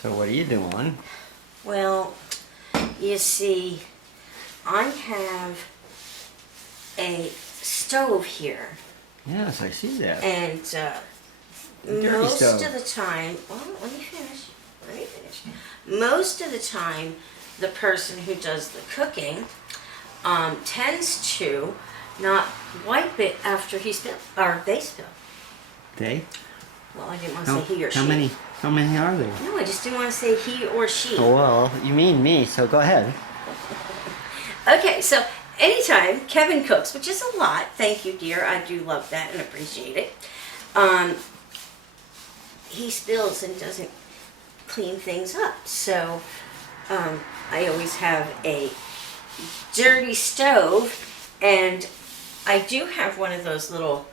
So what are you doing? Well, you see, I have a stove here, Yes, I see that. and dirty most stove. of the time, well, let me finish. Most of the time, the person who does the cooking tends to not wipe it after he spill or they spill. They? Well, I didn't want to say he or she. How many are there? No, I just didn't want to say he or she. Oh, well, you mean me, so go ahead. Okay, so anytime Kevin cooks, which is a lot, thank you, dear, I do love that and appreciate it. He spills and doesn't clean things up, so I always have a dirty stove, and I do have one of those little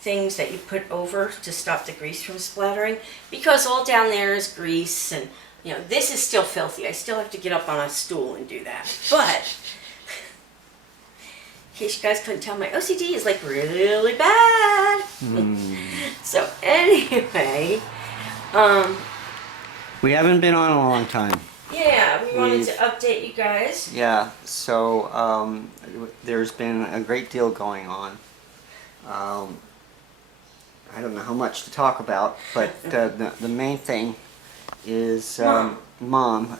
things that you put over to stop the grease from splattering, because all down there is grease, and you know, this is still filthy. I still have to get up on a stool and do that, but in case you guys couldn't tell, my OCD is like really bad. So anyway, We haven't been on in a long time. yeah, we wanted to We've- update you guys. Yeah, so there's been a great deal going on. I don't know how much to talk about, but the main thing is Mom.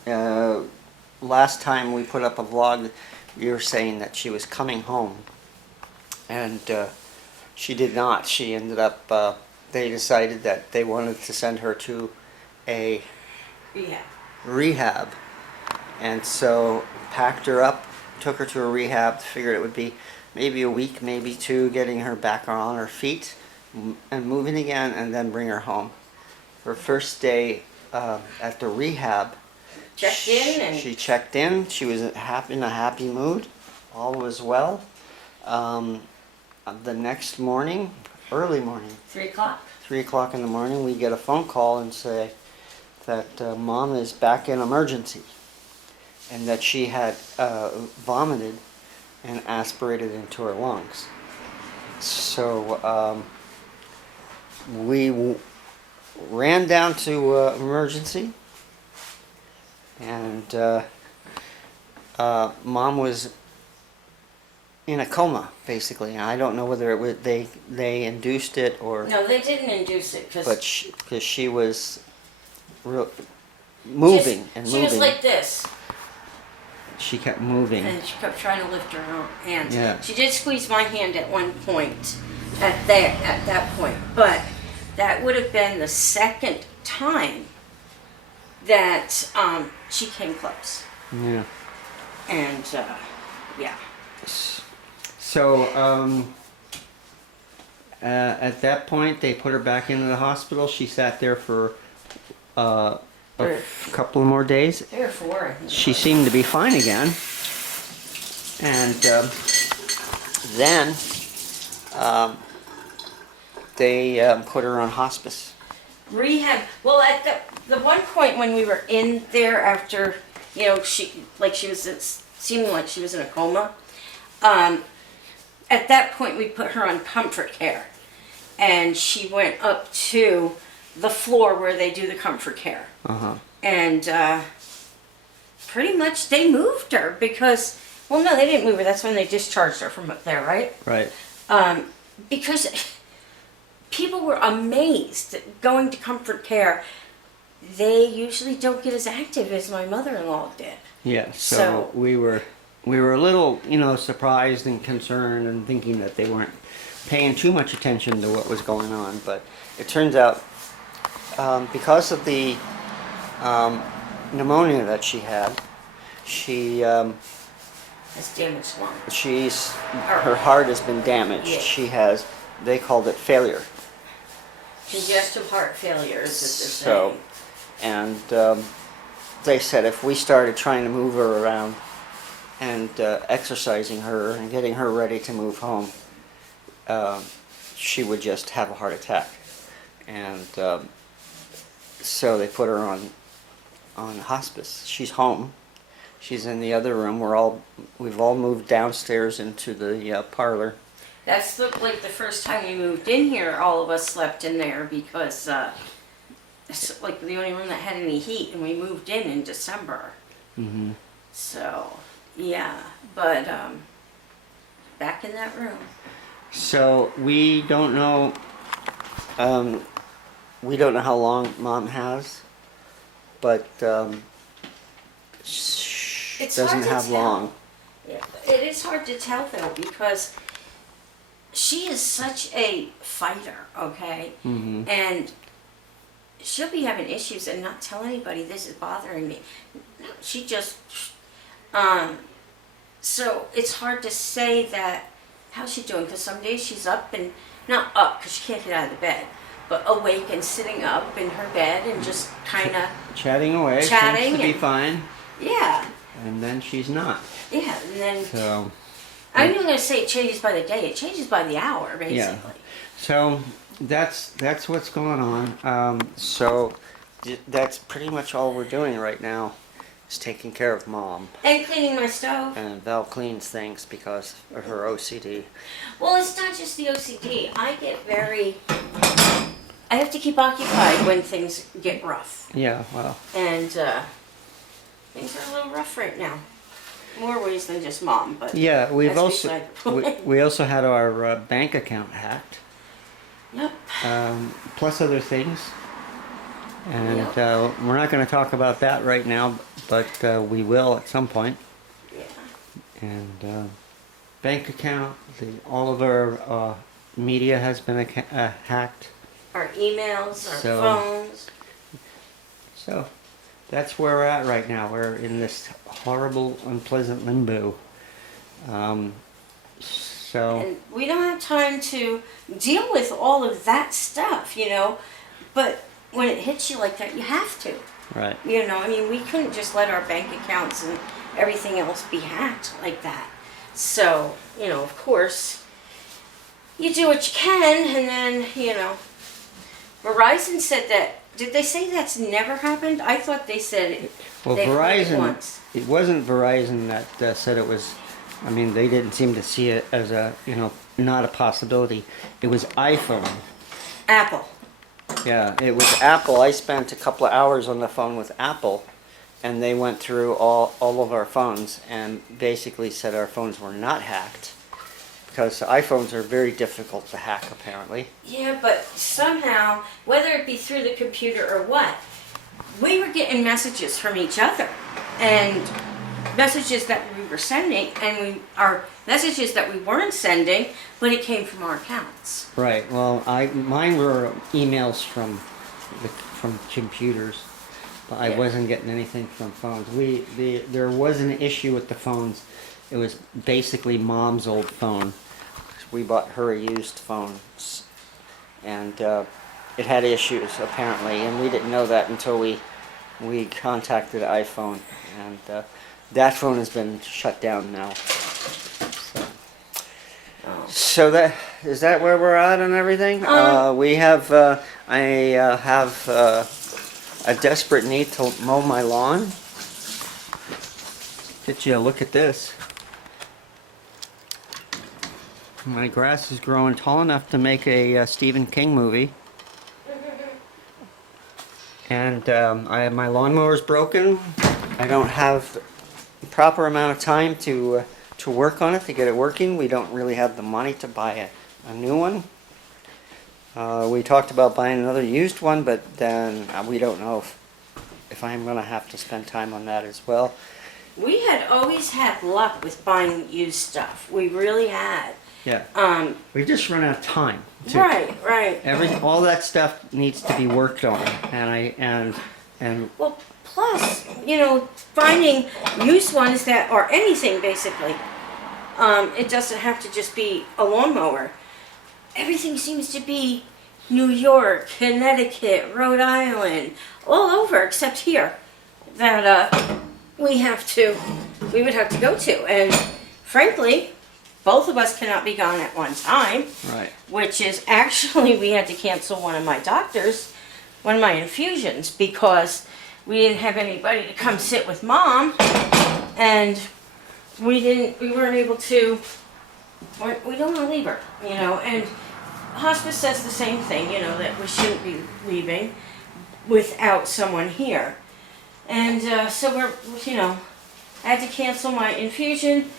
Last time we put up a vlog, you were saying that she was coming home, and she did not. She ended up, they decided that they wanted to send her to a Yeah. rehab, and so packed her up, took her to a rehab, figured it would be maybe a week, maybe two, getting her back on her feet and moving again, and then bring her home. Her first day at the rehab, Checked in and she checked in. She was in a happy mood. All was well. The next morning, early morning, 3 o'clock. 3 o'clock in the morning, we get a phone call and say that Mom is back in emergency, and that she had vomited and aspirated into her lungs. So we ran down to emergency, and Mom was in a coma, basically. And I don't know whether it was, they induced it or, No, they didn't induce it because but because she was moving and she moving. was like this, She kept moving. and she kept trying to lift her own hand. Yeah. She did squeeze my hand at one point, at that point, but that would have been the second time that she came close, Yeah. and yeah. So at that point, they put her back into the hospital. She sat there for a couple of more days. 3 or 4. I think. She seemed to be fine again, and then they put her on hospice. Rehab. Well, at the one point when we were in there after, you know, she was seeming like she was in a coma. At that point, we put her on comfort care, and she went up to the floor where they do the comfort care, and pretty much they moved her because, well, no, they didn't move her. That's when they discharged her from up there, right? Right. Because people were amazed that going to comfort care, they usually don't get as active as my mother-in-law did. Yeah. So- So we were a little, surprised and concerned and thinking that they weren't paying too much attention to what was going on. But it turns out because of the pneumonia that she had, It's damaged lung. her heart has been damaged. Yeah. She has, they called it failure. Congestive heart failure is what So, they're saying. and they said if we started trying to move her around and exercising her and getting her ready to move home, she would just have a heart attack. And so they put her on hospice. She's home. She's in the other room. We've all moved downstairs into the parlor. That's the first time we moved in here, all of us slept in there because it's like the only room that had any heat, and we moved in December. Mm-hmm. So, yeah, but back in that room. So we don't know. We don't know how long Mom has, but It's doesn't hard to have tell. long. Yeah, it is hard to tell though, because she is such a fighter, okay? Mm-hmm. And she'll be having issues and not tell anybody this is bothering me. No, she just, so it's hard to say that, how's she doing? Because some days she's up and, not up because she can't get out of the bed, but awake and sitting up in her bed and just kind of, Chatting away. Chatting Seems to be and- fine, yeah, and then she's not. yeah. And then, So I'm not going to say it changes by the day, it changes by the hour, basically. Yeah. So that's what's going on. That's pretty much all we're doing right now, is taking care of Mom. And cleaning my stove. And Val cleans things because of her OCD. Well, it's not just the OCD. I have to keep occupied when things get rough. Yeah, well, And things are a little rough right now. More ways than just Mom, but yeah. We've that's also beside the point. we also had our bank account hacked, Yep. plus other things. And Yep. we're not going to talk about that right now, but we will at some point. Yeah. And bank account, all of our media has been hacked. Our emails, our So- phones. So that's where we're at right now. We're in this horrible, unpleasant limbo. So And we don't have time to deal with all of that stuff, you know. But when it hits you like that, you have to. right, You know, I mean, we couldn't just let our bank accounts and everything else be hacked like that. So, you know, of course, you do what you can, and then, you know, Verizon said that. Did they say that's never happened? I thought they said it. well, they've heard it Verizon. once. It wasn't Verizon that said it was. I mean, they didn't seem to see it as a not a possibility. It was iPhone. Apple. Yeah, it was Apple. I spent a couple of hours on the phone with Apple, and they went through all of our phones and basically said our phones were not hacked, because iPhones are very difficult to hack, apparently. Yeah, but somehow, whether it be through the computer or what, we were getting messages from each other, and messages that we were sending, and our messages that we weren't sending, but it came from our accounts. Right. Well, mine were emails from computers, but I Yeah. wasn't getting anything from phones. There was an issue with the phones. It was basically Mom's old phone. We bought her a used phone, and it had issues apparently, and we didn't know that until we contacted iPhone, and that phone has been shut down now. So that is that where we're at on everything. We have I have a desperate need to mow my lawn. Get you a look at this. My grass is growing tall enough to make a Stephen King movie. And my lawnmower's broken. I don't have the proper amount of time to work on it, to get it working. We don't really have the money to buy a new one. We talked about buying another used one, but then we don't know if I'm going to have to spend time on that as well. We had always had luck with buying used stuff. We really had. Yeah. We just run out of time. Right. All that stuff needs to be worked on, and Well, plus, you know, finding used ones that are anything basically. It doesn't have to just be a lawnmower. Everything seems to be New York, Connecticut, Rhode Island, all over except here that we would have to go to. And frankly, both of us cannot be gone at one time. right. Which is actually, we had to cancel one of my infusions, because we didn't have anybody to come sit with Mom, and we weren't able to, we don't want to leave her, you know, and hospice says the same thing, you know, that we shouldn't be leaving, without someone here. And so we're, I had to cancel my infusion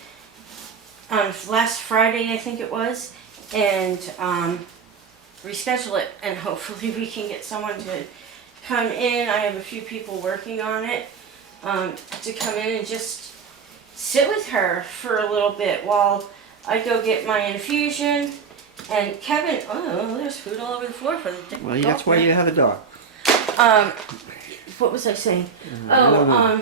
on last Friday, I think it was, and reschedule it, and hopefully we can get someone to come in. I have a few people working on it, to come in and just sit with her for a little bit while I go get my infusion. And Kevin, oh, there's food all over the floor for the Well, that's why you have a dog. What was I saying? I don't know.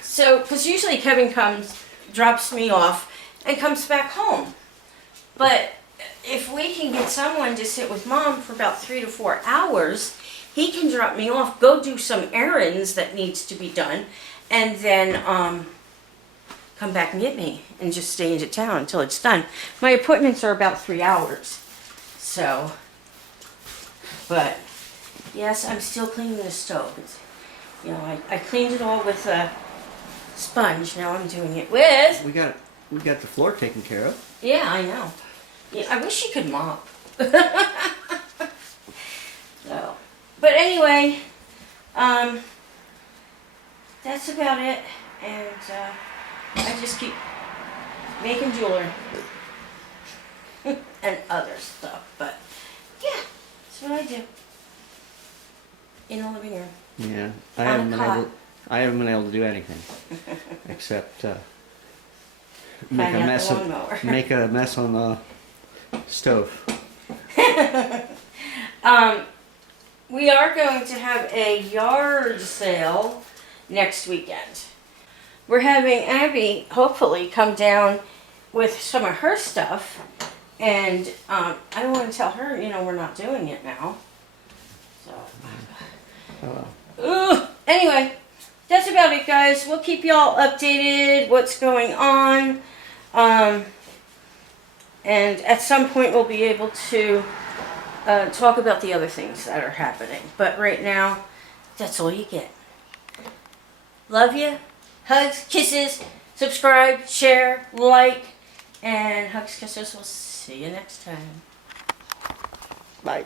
So, because usually Kevin comes, drops me off, and comes back home. But if we can get someone to sit with Mom for about 3 to 4 hours, he can drop me off, go do some errands that needs to be done, and then come back and get me and just stay into town until it's done. My appointments are about 3 hours. So, but yes, I'm still cleaning the stove. It's, I cleaned it all with a sponge. Now I'm doing it with. We got the floor taken care of. Yeah, I know. Yeah, I wish you could mop. So, but anyway, that's about it. And I just keep making jewelry and other stuff. But yeah, that's what I do in the living room. Yeah, On a cot. I haven't been able to do anything except make Find a out mess the of lawnmower. make a mess on the stove. We are going to have a yard sale next weekend. We're having Abby hopefully come down with some of her stuff, and I don't want to tell her, we're not doing it now. So, anyway, that's about it, guys. We'll keep y'all updated what's going on. And at some point we'll be able to talk about the other things that are happening. But right now, that's all you get. Love you. Hugs, kisses, subscribe, share, like, and hugs, kisses. We'll see you next time. Bye.